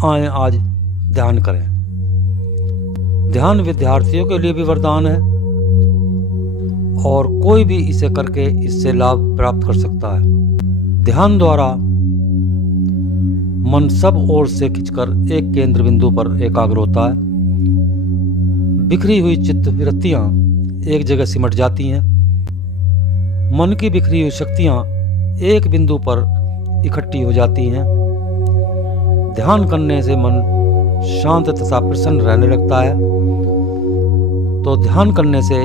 आए आज ध्यान करें। ध्यान विद्यार्थियों के लिए भी वरदान है और कोई भी इसे करके इससे लाभ प्राप्त कर सकता है। ध्यान द्वारा मन सब ओर से खिंचकर एक केंद्र बिंदु पर एकाग्र होता है। बिखरी हुई चित्त वृत्तियां एक जगह सिमट जाती हैं। मन की बिखरी हुई शक्तियां एक बिंदु पर इकट्ठी हो जाती हैं। ध्यान करने से मन शांत तथा प्रसन्न रहने लगता है। तो ध्यान करने से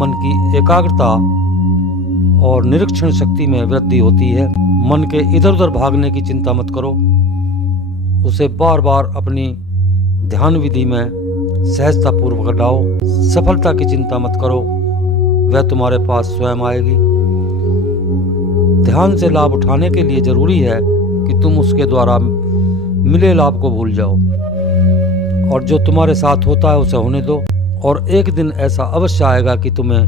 मन की एकाग्रता और निरीक्षण शक्ति में वृद्धि होती है। मन के इधर उधर भागने की चिंता मत करो, उसे बार बार अपनी ध्यान विधि में सहजता पूर्वक लाओ। सफलता की चिंता मत करो, वह तुम्हारे पास स्वयं आएगी। ध्यान से लाभ उठाने के लिए जरूरी है कि तुम उसके द्वारा मिले लाभ को भूल जाओ और जो तुम्हारे साथ होता है उसे होने दो। और एक दिन ऐसा अवश्य आएगा कि तुम्हें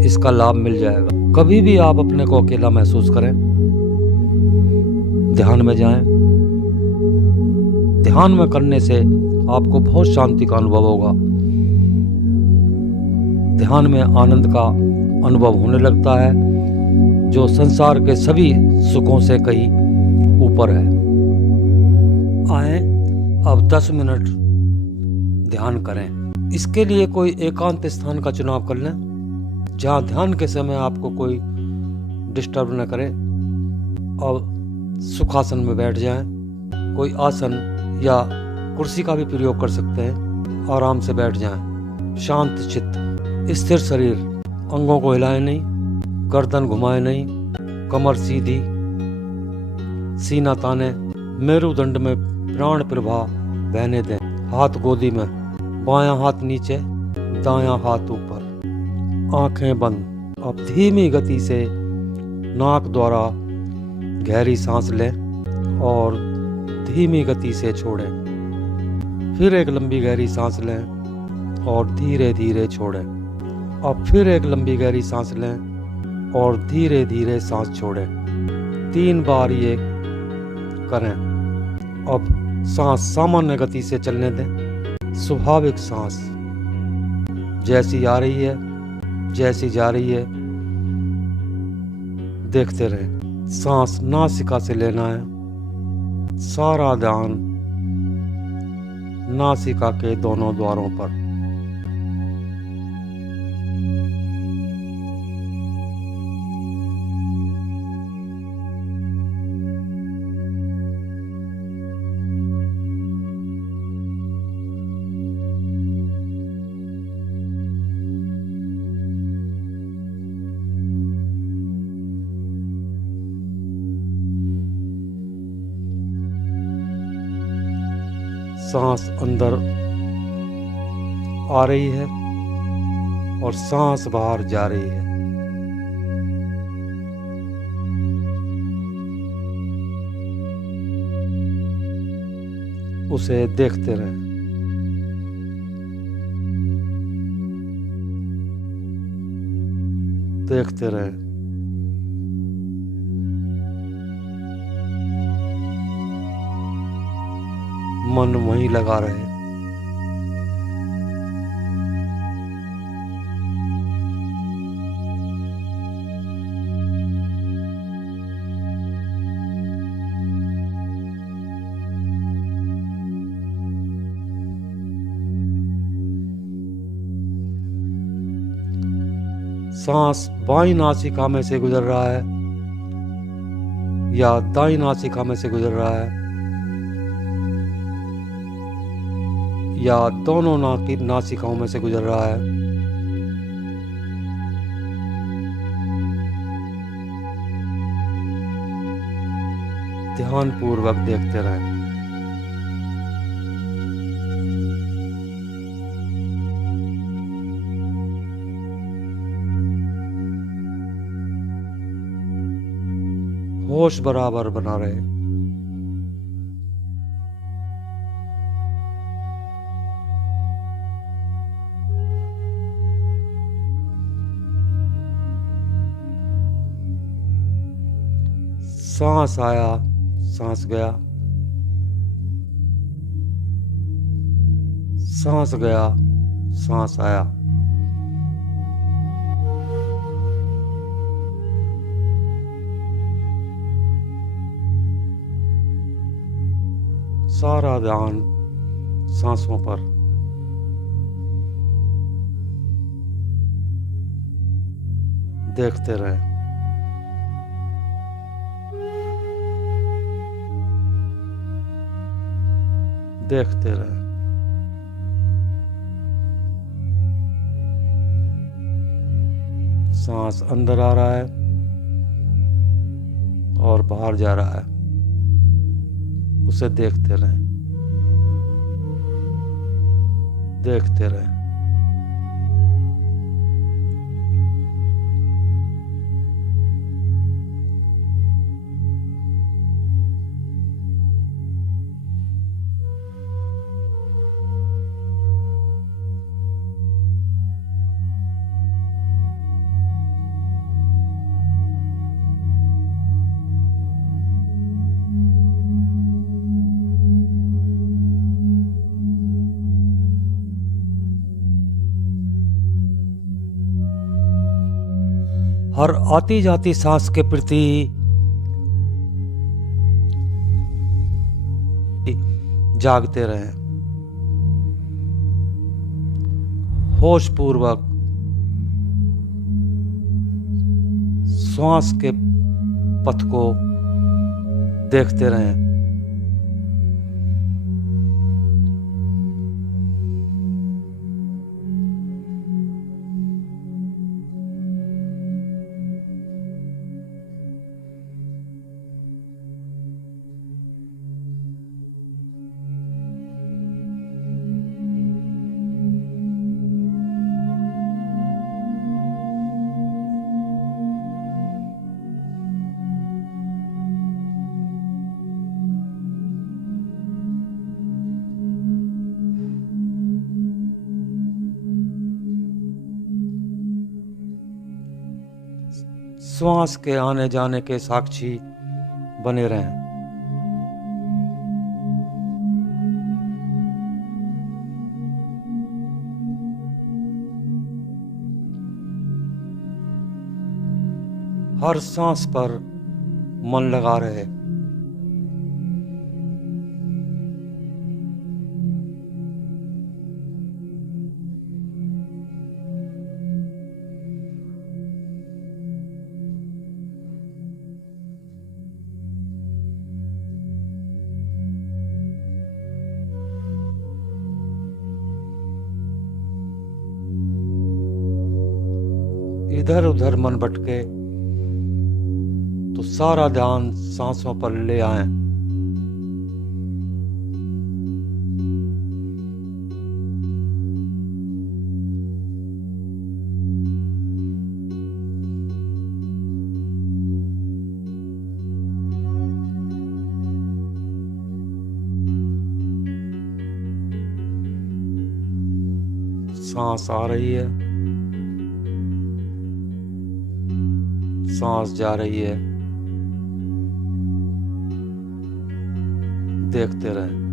इसका लाभ मिल जाएगा। कभी भी आप अपने को अकेला महसूस करें, ध्यान में जाएं। ध्यान में करने से आपको बहुत शांति का अनुभव होगा। ध्यान में आनंद का अनुभव होने लगता है जो संसार के सभी सुखों से कहीं ऊपर है। आए अब 10 मिनट ध्यान करें। इसके लिए कोई एकांत स्थान का चुनाव कर लें जहां ध्यान के समय आपको कोई डिस्टर्ब न करे। अब सुखासन में बैठ जाएं। कोई आसन या कुर्सी का भी प्रयोग कर सकते हैं। आराम से बैठ जाएं। शांत चित्त, स्थिर शरीर, अंगों को हिलाएं नहीं, गर्दन घुमाएं नहीं, कमर सीधी, सीना ताने, मेरुदंड में प्राण प्रवाह बहने दें। हाथ गोदी में, बायां हाथ नीचे, दायां हाथ ऊपर, आंखें बंद। अब धीमी गति से नाक द्वारा गहरी सांस लें और धीमी गति से छोड़ें। फिर एक लंबी गहरी सांस लें और धीरे धीरे छोड़ें। अब फिर एक लंबी गहरी सांस लें और धीरे धीरे सांस छोड़ें। 3 बार ये करें। अब सांस सामान्य गति से चलने दें। स्वाभाविक सांस जैसी आ रही है, जैसी जा रही है, देखते रहें। सांस नासिका से लेना है। सारा ध्यान नासिका के दोनों द्वारों पर। सांस अंदर आ रही है और सांस बाहर जा रही है। उसे देखते रहें। देखते रहें। मन वहीं लगा रहे। सांस बाईं नासिका में से गुजर रहा है या दाईं नासिका में से गुजर रहा है या दोनों नासिकाओं में से गुजर रहा है। ध्यान पूर्वक देखते रहें। होश बराबर बना रहे। सांस आया, सांस गया, सांस गया, सांस आया। सारा ध्यान सांसों पर। देखते रहें। देखते रहें। सांस अंदर आ रहा है और बाहर जा रहा है, उसे देखते रहें। देखते रहें। हर आती जाती सांस के प्रति जागते रहें। होश पूर्वक श्वास के पथ को देखते रहें। श्वास के आने जाने के साक्षी बने रहें। हर सांस पर मन लगा रहे। इधर उधर मन भटके तो सारा ध्यान सांसों पर ले आएं। सांस आ रही है, सांस जा रही है। देखते रहें।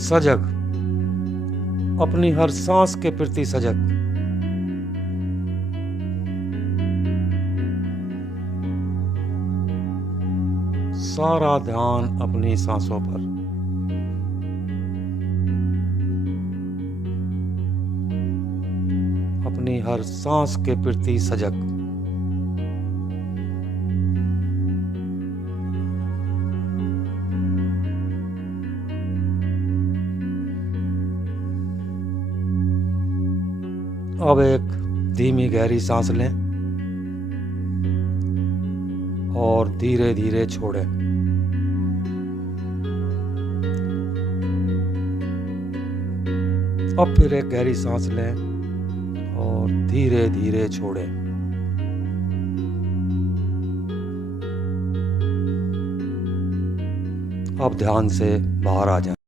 सजग, अपनी हर सांस के प्रति सजग। सारा ध्यान अपनी सांसों पर। अपनी हर सांस के प्रति सजग। अब एक धीमी गहरी सांस लें। और धीरे धीरे छोड़ें। अब फिर एक गहरी सांस लें और धीरे धीरे छोड़ें। अब ध्यान से बाहर आ जाएं।